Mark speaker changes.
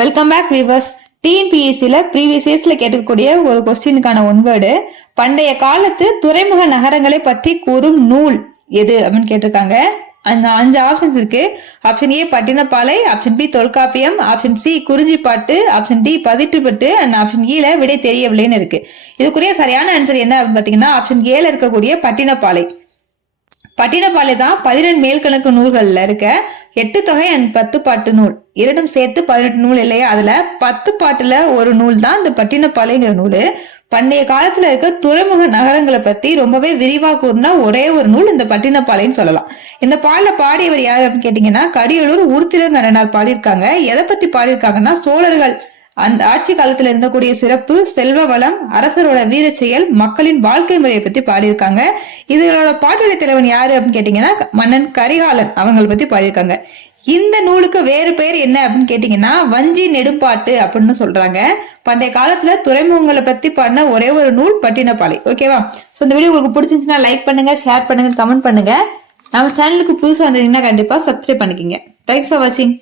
Speaker 1: Welcome back viewers டிஎன்பிஎஸ்சியில் previous இயர்ஸில் கேட்கக்கூடிய ஒரு கொஸ்டினுக்கான ஒன்வேர்டு பண்டைய காலத்து துறைமுக நகரங்களை பற்றி கூறும் நூல் எது அப்படின்னு கேட்டிருக்காங்க. அந்த அஞ்சு ஆப்ஷன்ஸ் இருக்கு. Option A Pattinappalai. Option B Tholkappiyam. Option C Kurinjippattu. Option D Pathitrupathu. And option ஈல விடை தெரியவில்லைன்னு இருக்கு. இதுக்குரிய சரியான ஆன்சர் என்ன அப்படின்னு பார்த்தீங்கன்னா ஆப்ஷன் ஏல இருக்கக்கூடிய பட்டினப்பாலை. பட்டினப்பாலை தான் பதினெண்டு மேல்கணக்கு நூல்கள்ல இருக்க எட்டு தொகை அண்ட் பத்து பாட்டு நூல். இரண்டும் சேர்த்து பதினெட்டு நூல் இல்லையா? அதுல பத்து பாட்டுல ஒரு நூல் தான் இந்த பட்டினப்பாலைங்கிற நூல். பண்டைய காலத்துல இருக்க துறைமுக நகரங்களை பத்தி ரொம்பவே விரிவா கூறினா ஒரே ஒரு நூல் இந்த பட்டினப்பாலைன்னு சொல்லலாம். இந்த பாடல பாடியவர் யாரு அப்படின்னு கேட்டீங்கன்னா கடியலூர் உருத்திரங்கடனார் பாடியிருக்காங்க. எதை பத்தி பாடியிருக்காங்கன்னா சோழர்கள் அந்த ஆட்சி காலத்துல இருந்தக்கூடிய சிறப்பு செல்வ வளம் அரசரோட வீர செயல் மக்களின் வாழ்க்கை முறையை பத்தி பாடியிருக்காங்க. இதோட பாட்டுடைய தலைவன் யாரு அப்படின்னு கேட்டீங்கன்னா மன்னன் கரிகாலன் அவங்களை பத்தி பாடியிருக்காங்க. இந்த நூலுக்கு வேறு பெயர் என்ன அப்படின்னு கேட்டீங்கன்னா வஞ்சி நெடுப்பாட்டு அப்படின்னு சொல்றாங்க. பண்டைய காலத்துல துறைமுகங்களை பத்தி பாடின ஒரே ஒரு நூல் பட்டினப்பாலை ஓகேவா ஸோ இந்த வீடியோ உங்களுக்கு பிடிச்சிருந்துச்சுன்னா லைக் பண்ணுங்க ஷேர் பண்ணுங்க கமெண்ட் பண்ணுங்க. நம்ம சேனலுக்கு புதுசாக வந்தீங்கன்னா கண்டிப்பா சப்ஸ்கிரைப் பண்ணிக்கிங்க. தேங்க்ஸ் ஃபார் வாட்சிங்